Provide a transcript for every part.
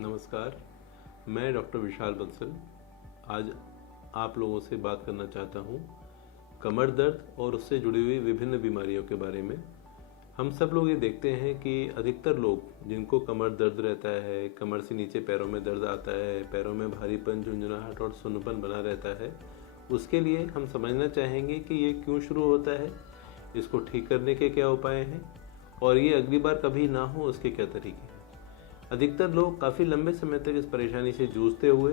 नमस्कार, मैं डॉक्टर विशाल बंसल आज आप लोगों से बात करना चाहता हूँ कमर दर्द और उससे जुड़ी हुई विभिन्न बीमारियों के बारे में। हम सब लोग ये देखते हैं कि अधिकतर लोग जिनको कमर दर्द रहता है, कमर से नीचे पैरों में दर्द आता है, पैरों में भारीपन, झुंझुनाहट और सुन्नपन बना रहता है, उसके लिए हम समझना चाहेंगे कि ये क्यों शुरू होता है, इसको ठीक करने के क्या उपाय हैं और ये अगली बार कभी ना हो उसके क्या तरीके हैं। अधिकतर लोग काफ़ी लंबे समय तक इस परेशानी से जूझते हुए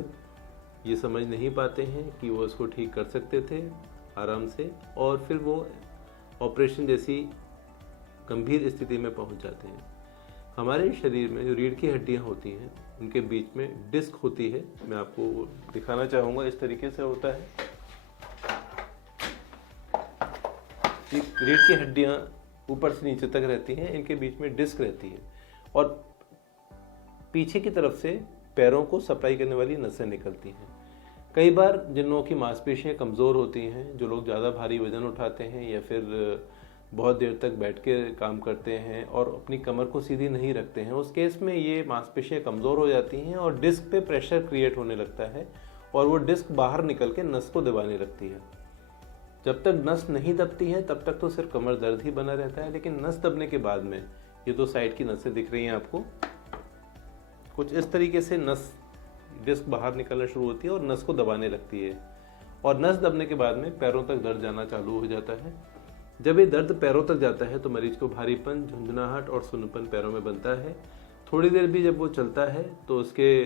ये समझ नहीं पाते हैं कि वो इसको ठीक कर सकते थे आराम से, और फिर वो ऑपरेशन जैसी गंभीर स्थिति में पहुंच जाते हैं। हमारे शरीर में जो रीढ़ की हड्डियां होती हैं उनके बीच में डिस्क होती है। मैं आपको दिखाना चाहूँगा, इस तरीके से होता है। ये रीढ़ की हड्डियां ऊपर से नीचे तक रहती हैं, इनके बीच में डिस्क रहती है और पीछे की तरफ से पैरों को सप्लाई करने वाली नसें निकलती हैं। कई बार जिन लोगों की मांसपेशियां कमज़ोर होती हैं, जो लोग ज़्यादा भारी वजन उठाते हैं या फिर बहुत देर तक बैठ के काम करते हैं और अपनी कमर को सीधी नहीं रखते हैं, उस केस में ये मांसपेशियां कमज़ोर हो जाती हैं और डिस्क पे प्रेशर क्रिएट होने लगता है और वो डिस्क बाहर निकल के नस को दबाने लगती है। जब तक नस नहीं दबती है तब तक तो सिर्फ कमर दर्द ही बना रहता है, लेकिन नस दबने के बाद में ये दो साइड की नसें दिख रही हैं आपको, कुछ इस तरीके से नस डिस्क बाहर निकलना शुरू होती है और नस को दबाने लगती है और नस दबने के बाद में पैरों तक दर्द जाना चालू हो जाता है। जब ये दर्द पैरों तक जाता है तो मरीज को भारीपन, झुंझुनाहट और सुन्नपन पैरों में बनता है। थोड़ी देर भी जब वो चलता है तो उसके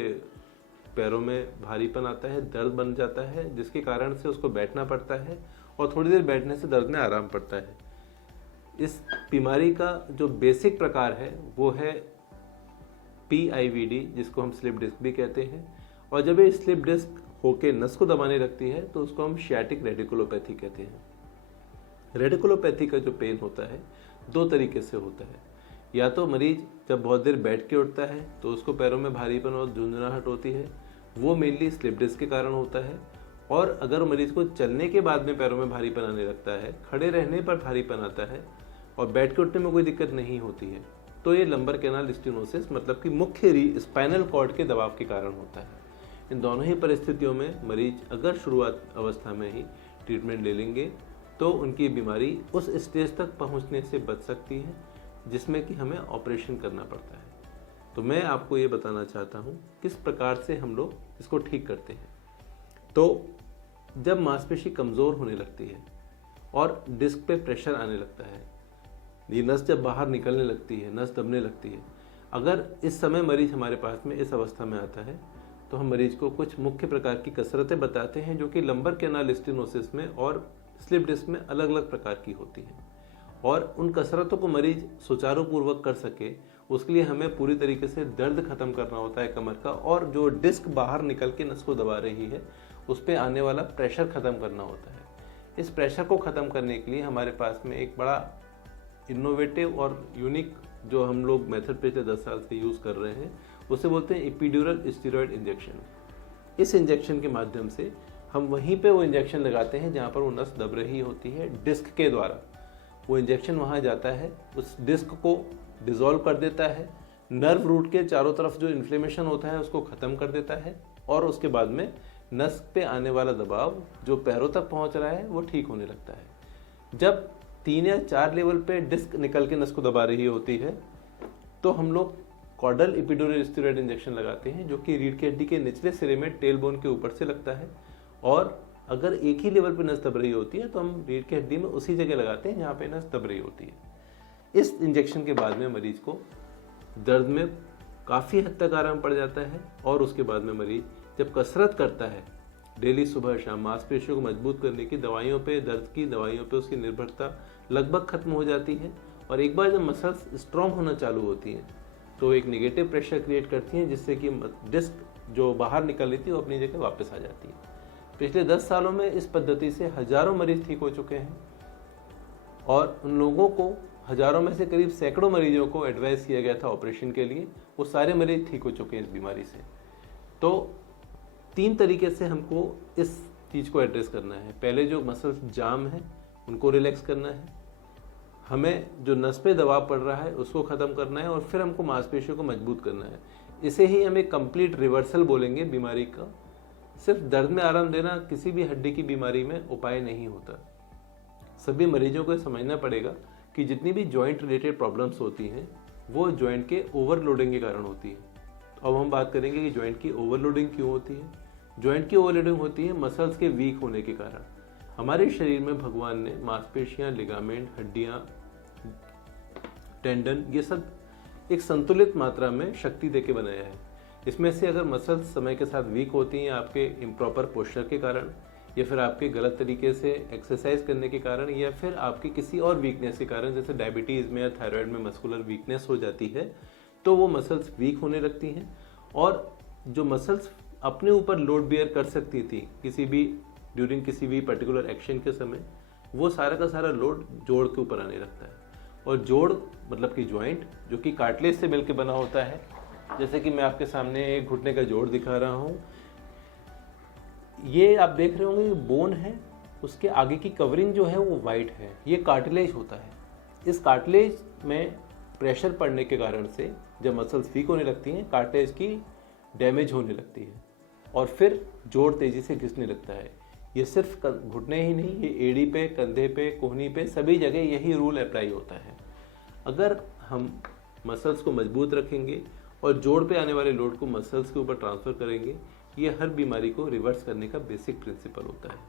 पैरों में भारीपन आता है, दर्द बन जाता है, जिसके कारण से उसको बैठना पड़ता है और थोड़ी देर बैठने से दर्द में आराम पड़ता है। इस बीमारी का जो बेसिक प्रकार है वो है PIVD, जिसको हम स्लिप डिस्क भी कहते हैं, और जब ये स्लिप डिस्क होके नस को दबाने लगती है तो उसको हम शियाटिक रेडिकुलोपैथी कहते हैं। रेडिकुलोपैथी का जो पेन होता है दो तरीके से होता है। या तो मरीज जब बहुत देर बैठ के उठता है तो उसको पैरों में भारीपन और झुंझुनाहट होती है, वो मेनली स्लिप डिस्क के कारण होता है। और अगर मरीज को चलने के बाद में पैरों में भारीपन आने लगता है, खड़े रहने पर भारीपन आता है और बैठ के उठने में कोई दिक्कत नहीं होती है, तो ये लंबर कैनाल स्टेनोसिस मतलब कि मुख्य स्पाइनल कॉर्ड के दबाव के कारण होता है। इन दोनों ही परिस्थितियों में मरीज अगर शुरुआत अवस्था में ही ट्रीटमेंट ले लेंगे तो उनकी बीमारी उस स्टेज तक पहुंचने से बच सकती है जिसमें कि हमें ऑपरेशन करना पड़ता है। तो मैं आपको ये बताना चाहता हूँ किस प्रकार से हम लोग इसको ठीक करते हैं। तो जब मांसपेशी कमज़ोर होने लगती है और डिस्क पे प्रेशर आने लगता है, ये नस जब बाहर निकलने लगती है, नस दबने लगती है, अगर इस समय मरीज हमारे पास में इस अवस्था में आता है तो हम मरीज को कुछ मुख्य प्रकार की कसरतें बताते हैं जो कि लंबर कैनाल स्टेनोसिस में और स्लिप डिस्क में अलग अलग प्रकार की होती हैं। और उन कसरतों को मरीज सुचारू पूर्वक कर सके उसके लिए हमें पूरी तरीके से दर्द खत्म करना होता है कमर का, और जो डिस्क बाहर निकल के नस को दबा रही है उस पर आने वाला प्रेशर खत्म करना होता है। इस प्रेशर को खत्म करने के लिए हमारे पास में एक बड़ा इनोवेटिव और यूनिक जो हम लोग मेथड पिछले 10 साल से यूज़ कर रहे हैं उसे बोलते हैं एपिड्यूरल स्टेरॉयड इंजेक्शन। इस इंजेक्शन के माध्यम से हम वहीं पे वो इंजेक्शन लगाते हैं जहाँ पर वो नस दब रही होती है। डिस्क के द्वारा वो इंजेक्शन वहाँ जाता है, उस डिस्क को डिसॉल्व कर देता है, नर्व रूट के चारों तरफ जो इन्फ्लेमेशन होता है उसको ख़त्म कर देता है और उसके बाद में नस पे आने वाला दबाव जो पैरों तक पहुँच रहा है वो ठीक होने लगता है। जब 3 या 4 लेवल पे डिस्क निकल के नस को दबा रही होती है तो हम लोग कॉर्डल एपिड्यूरल स्टेरॉयड इंजेक्शन लगाते हैं जो कि रीढ़ की हड्डी के निचले सिरे में टेल बोन के ऊपर से लगता है। और अगर एक ही लेवल पे नस दब रही होती है तो हम रीढ़ की हड्डी में उसी जगह लगाते हैं जहाँ पे नस दब रही होती है। इस इंजेक्शन के बाद में मरीज को दर्द में काफ़ी हद तक आराम पड़ जाता है और उसके बाद में मरीज जब कसरत करता है डेली सुबह शाम, मांसपेशियों को मजबूत करने की दवाइयों पे, दर्द की दवाइयों पे उसकी निर्भरता लगभग खत्म हो जाती है। और एक बार जब मसल्स स्ट्रॉन्ग होना चालू होती हैं तो एक नेगेटिव प्रेशर क्रिएट करती हैं जिससे कि डिस्क जो बाहर निकल रही थी वो अपनी जगह वापस आ जाती है। पिछले 10 सालों में इस पद्धति से हजारों मरीज ठीक हो चुके हैं और उन लोगों को, हजारों में से करीब सैकड़ों मरीजों को एडवाइस किया गया था ऑपरेशन के लिए, वो सारे मरीज ठीक हो चुके हैं इस बीमारी से। तो 3 तरीके से हमको इस चीज़ को एड्रेस करना है। पहले जो मसल्स जाम है उनको रिलैक्स करना है, हमें जो नस पे दबाव पड़ रहा है उसको ख़त्म करना है और फिर हमको मांसपेशियों को मजबूत करना है। इसे ही हम एक कंप्लीट रिवर्सल बोलेंगे बीमारी का। सिर्फ दर्द में आराम देना किसी भी हड्डी की बीमारी में उपाय नहीं होता। सभी मरीजों को समझना पड़ेगा कि जितनी भी जॉइंट रिलेटेड प्रॉब्लम्स होती हैं वो जॉइंट के ओवरलोडिंग के कारण होती है। तो अब हम बात करेंगे कि जॉइंट की ओवरलोडिंग क्यों होती है। जॉइंट की ओवरलोडिंग होती है मसल्स के वीक होने के कारण। हमारे शरीर में भगवान ने मांसपेशियां, लिगामेंट, हड्डियां, टेंडन, ये सब एक संतुलित मात्रा में शक्ति देके बनाया है। इसमें से अगर मसल्स समय के साथ वीक होती हैं आपके इम्प्रॉपर पोस्चर के कारण, या फिर आपके गलत तरीके से एक्सरसाइज करने के कारण, या फिर आपकी किसी और वीकनेस के कारण, जैसे डायबिटीज़ में या थायराइड में मस्कुलर वीकनेस हो जाती है, तो वो मसल्स वीक होने लगती हैं। और जो मसल्स अपने ऊपर लोड बेयर कर सकती थी किसी भी ड्यूरिंग किसी भी पर्टिकुलर एक्शन के समय, वो सारा का सारा लोड जोड़ के ऊपर आने लगता है। और जोड़ मतलब कि जॉइंट, जो कि कार्टिलेज से मिलकर बना होता है। जैसे कि मैं आपके सामने एक घुटने का जोड़ दिखा रहा हूँ। ये आप देख रहे होंगे बोन है, उसके आगे की कवरिंग जो है वो वाइट है, ये कार्टिलेज होता है। इस कार्टिलेज में प्रेशर पड़ने के कारण से जब मसल्स वीक होने लगती हैं, कार्टिलेज की डैमेज होने लगती है और फिर जोड़ तेजी से घिसने लगता है। ये सिर्फ घुटने ही नहीं, ये एड़ी पे, कंधे पे, कोहनी पे, सभी जगह यही रूल अप्लाई होता है। अगर हम मसल्स को मजबूत रखेंगे और जोड़ पे आने वाले लोड को मसल्स के ऊपर ट्रांसफर करेंगे, ये हर बीमारी को रिवर्स करने का बेसिक प्रिंसिपल होता है।